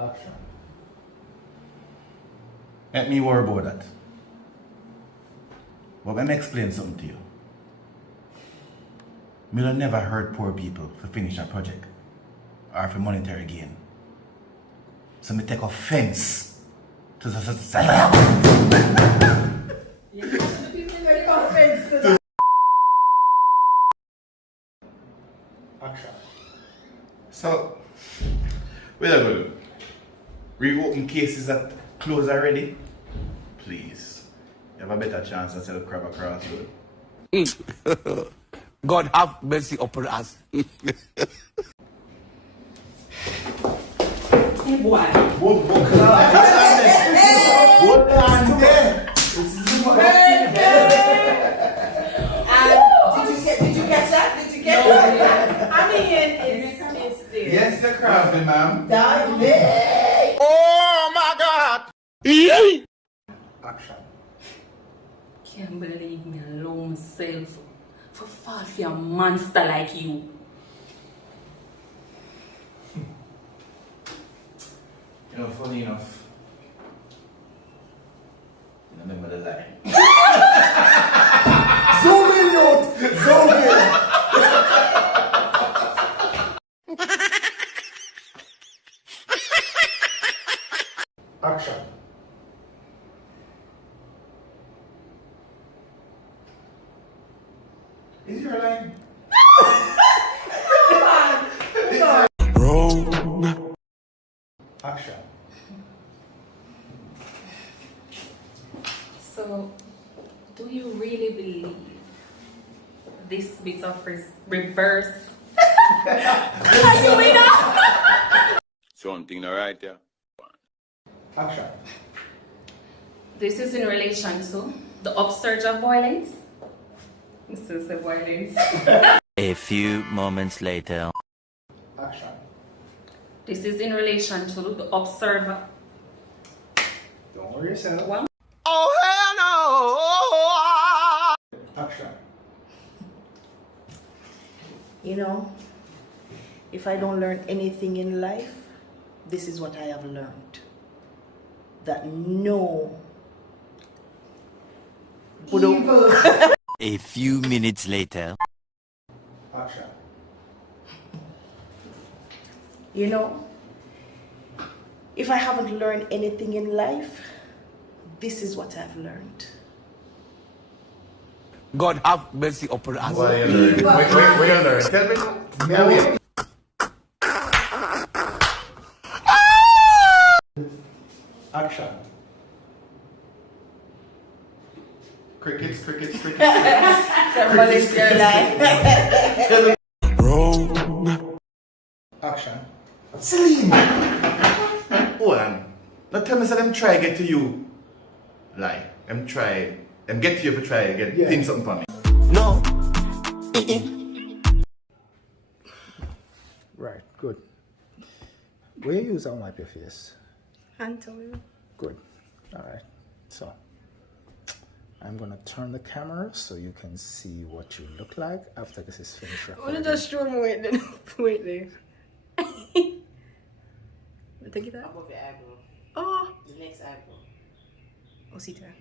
Action. Let me worry about that. But let me explain something to you. Me don't never hurt poor people for finish a project or for monetary gain. So me take offense to the action. So, wait a minute. Reopen cases that closed already? Please. You have a better chance to sell crab across road. God have mercy upon us. Hey boy. What Did you catch that? Did you catch that? I mean, it's there. Yes, the crab, ma'am. Oh my God! Action. Can't believe me alone myself for fall for a monster like you. You know, funny enough. You remember the line. Zoom in, youth! Zoom in! Action. Is your line? Wrong. Action. So, do you really believe this bit of reverse? Something alright there. Action. This is in relation to the upsurge of violence. This is the violence. A few moments later. Action. This is in relation to the upsurge. Don't worry yourself. Well, Oh hell no! Action. You know, if I don't learn anything in life, this is what I have learned. That no evil. A few minutes later. Action. You know, if I haven't learned anything in life, this is what I've learned. God have mercy upon us. What are you learning? What you learn? Tell me. Yeah, wait. Action. Crickets. Somebody's your life. Wrong. Action. Celine! Hold on. Now tell me, so them try get to you. Lie. Them get to you for try get think something for me. No. Right, good. Will you use and wipe your face? Antonio. Good. Alright. So I'm gonna turn the camera so you can see what you look like after this is finished recording. Just show me wait then. Wait there. Take it out. above your eyebrow. Oh. The next eyebrow. Oh, see there.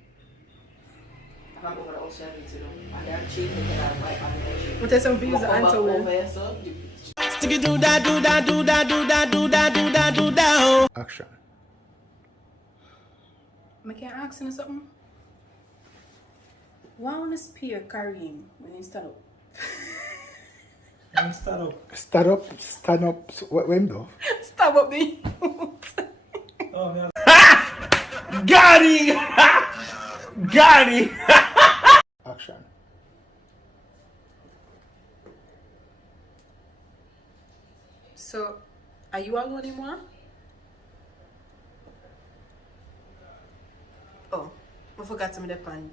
I'm over the ocean to them. And they're cheating because I'm white on the ocean. What are some views of Antonio? Sticky do that. Action. I can't ask you something. Why want to spear Kareem when he stand up? Stand up. When though? Stop up me. Got it! Got it! Action. So, are you alone anymore? Oh, I forgot to make the pan